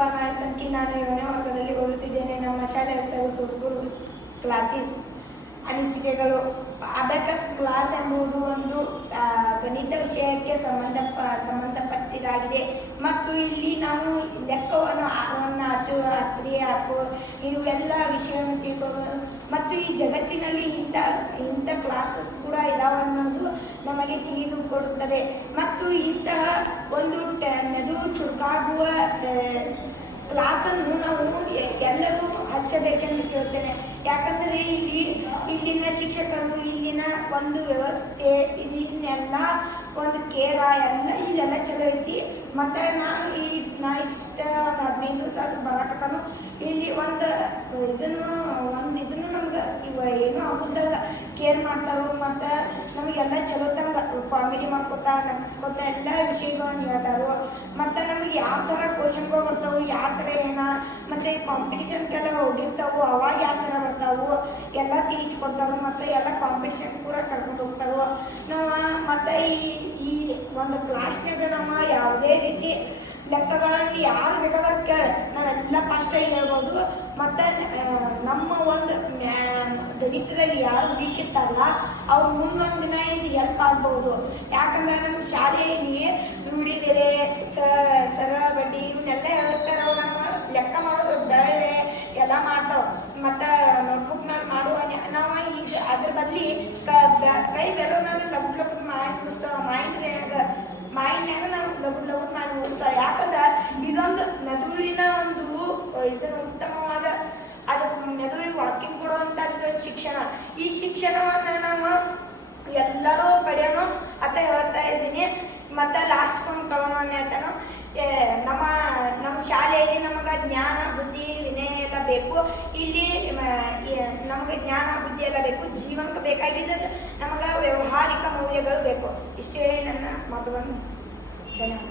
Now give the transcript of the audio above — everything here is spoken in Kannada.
ನಾನು 7ನೇ ವರ್ಗದಲ್ಲಿ ಓದುತ್ತಿದ್ದೇನೆ. ನಮ್ಮ ಶಾಲೆಯ ಹೆಸರು ಸ್ಕೂಲ್ ಕ್ಲಾಸಿಸ್. ಅನಿಸಿಕೆಗಳು: ಅಬಾಕಸ್ ಕ್ಲಾಸ್ ಎಂಬುದು ಒಂದು ಗಣಿತ ವಿಷಯಕ್ಕೆ ಸಂಬಂಧಪಟ್ಟಿದ್ದಾಗಿದೆ ಮತ್ತು ಇಲ್ಲಿ ನಾವು ಲೆಕ್ಕವನ್ನು R1, R2, R3, R4 ಇವೆಲ್ಲ ವಿಷಯವನ್ನು ತಿಳ್ಕೋಬಹುದು ಮತ್ತು ಈ ಜಗತ್ತಿನಲ್ಲಿ ಇಂಥ ಕ್ಲಾಸ್ ಕೂಡ ಇದಾವನ್ನೋದು ನಮಗೆ ತಿಳಿದುಕೊಡುತ್ತದೆ ಮತ್ತು ಇಂತಹ ಒಂದು ಮೆದುಳು ಚುರುಕಾಗುವ ಕ್ಲಾಸನ್ನು ನಾವು ಎಲ್ಲರೂ ಹಚ್ಚಬೇಕೆಂದು ಕೇಳ್ತೇನೆ. ಯಾಕಂದರೆ ಇಲ್ಲಿನ ಶಿಕ್ಷಕರು, ಇಲ್ಲಿನ ಒಂದು ವ್ಯವಸ್ಥೆ, ಇಲ್ಲಿನೆಲ್ಲ ಒಂದು ಕೇರ ಎಲ್ಲ ಇಲ್ಲೆಲ್ಲ ಚಲೋ ಐತಿ. ಮತ್ತು ನಾ ಇಷ್ಟ ಒಂದು 15 ದಿವಸ ಅದು ಬರಾಕತ್ತಾನು ಇಲ್ಲಿ ಇದನ್ನು ನಮ್ಗೆ ಏನೂ ಆಗುದಾಗ ಕೇರ್ ಮಾಡ್ತಾರೋ ಮತ್ತು ನಮಗೆಲ್ಲ ಚಲೋತಂಗೆ ಕಾಮಿಡಿ ಮಾಡ್ಕೊತಾ ನಗಿಸ್ಕೊತಾ ಎಲ್ಲ ವಿಷಯಗಳನ್ನು ಹೇಳ್ತಾರೋ ಮತ್ತು ನಮಗೆ ಯಾವ ಥರ ಕ್ವಶನ್ಗಳು ಬರ್ತಾವೆ, ಯಾವ ಥರ ಮತ್ತು ಕಾಂಪಿಟಿಷನ್ಗೆಲ್ಲ ಹೋಗಿರ್ತಾವೆ ಅವಾಗ ಯಾವ ಥರ ಬರ್ತಾವೆ ಎಲ್ಲ ತಿಳಿಸ್ಕೊಡ್ತಾರೋ ಮತ್ತು ಎಲ್ಲ ಕಾಂಪಿಟಿಷನ್ ಕೂಡ ಕರ್ಕೊಂಡು ಹೋಗ್ತಾರೋ. ನಾವು ಮತ್ತು ಈ ಒಂದು ಕ್ಲಾಸ್ನಾಗ ನಾವು ಯಾವುದೇ ರೀತಿ ಲೆಕ್ಕಗಳನ್ನು ಯಾರು ಬೇಕಾದ್ರೆ ಕೇಳಿ ನಾವೆಲ್ಲ ಫಾಸ್ಟಾಗಿ ಹೇಳ್ಬೋದು. ಮತ್ತು ನಮ್ಮ ಒಂದು ಗಣಿತದಲ್ಲಿ ಯಾರು ವೀಕ್ ಇರ್ತಾರಲ್ಲ ಅವ್ರು ಮುಂದೊಂದು ದಿನ ಇದು ಹೆಲ್ಪ್ ಆಗ್ಬೋದು. ಯಾಕಂದರೆ ನಮ್ಮ ಶಾಲೆಯಲ್ಲಿ ರೂಢಿಗೆರೆ ಸರಳ ಬಡ್ಡಿ ಇವನ್ನೆಲ್ಲ ಹೇಳ್ತಾರೆ. ಅವ್ರು ನಮ್ಮ ಲೆಕ್ಕ ಮಾಡೋದು ಬೆಳೆ ಎಲ್ಲ ಮಾಡ್ತಾವೆ ಮತ್ತು ನೋಟ್ಬುಕ್ನಲ್ಲಿ ಮಾಡುವ ನಾವು ಈಗ ಅದ್ರ ಬದಲಿ ಕೈ ಬೆರೋನಾದ್ರೆ ಲಘು ಮಾಡಿ ಮುಗಿಸ್ತೇವೆ. ಮಾಯಿನ್ಯಾಗ ನಾವು ಲಘು ಮಾಡಿ ಮುಗಿಸ್ತೇವೆ. ಯಾಕಂದ್ರೆ ಇದೊಂದು ಮೆದುಳಿನ ಒಂದು ಇದನ್ನು ಉತ್ತಮವಾದ ಅದಕ್ಕೆ ಮೆದುಳಿಗೆ ವಾಕಿಂಗ್ ಕೊಡುವಂಥದ್ದು ಶಿಕ್ಷಣ. ಈ ಶಿಕ್ಷಣವನ್ನು ನಾವು ಎಲ್ಲರೂ ಪಡೆಯೋಣ ಅಂತ ಹೇಳ್ತಾ ಇದ್ದೀನಿ. ಮತ್ತು ಲಾಸ್ಟ್ ಒಂದು ಕವನವನ್ನು ಹೇಳ್ತಾನು, ನಮ್ಮ ಶಾಲೆಯಲ್ಲಿ ನಮಗೆ ಜ್ಞಾನ, ಬುದ್ಧಿ, ವಿನಯ ಎಲ್ಲ ಬೇಕು. ಇಲ್ಲಿ ನಮಗೆ ಜ್ಞಾನ, ಬುದ್ಧಿ ಎಲ್ಲ ಬೇಕು. ಜೀವನಕ್ಕೆ ಬೇಕಾಗಿದ್ದು ನಮಗೆ ವ್ಯಾವಹಾರಿಕ ಮೌಲ್ಯಗಳು ಬೇಕು. ಇಷ್ಟೇ ನನ್ನ ಮಾತುಗಳನ್ನು. ಧನ್ಯವಾದ.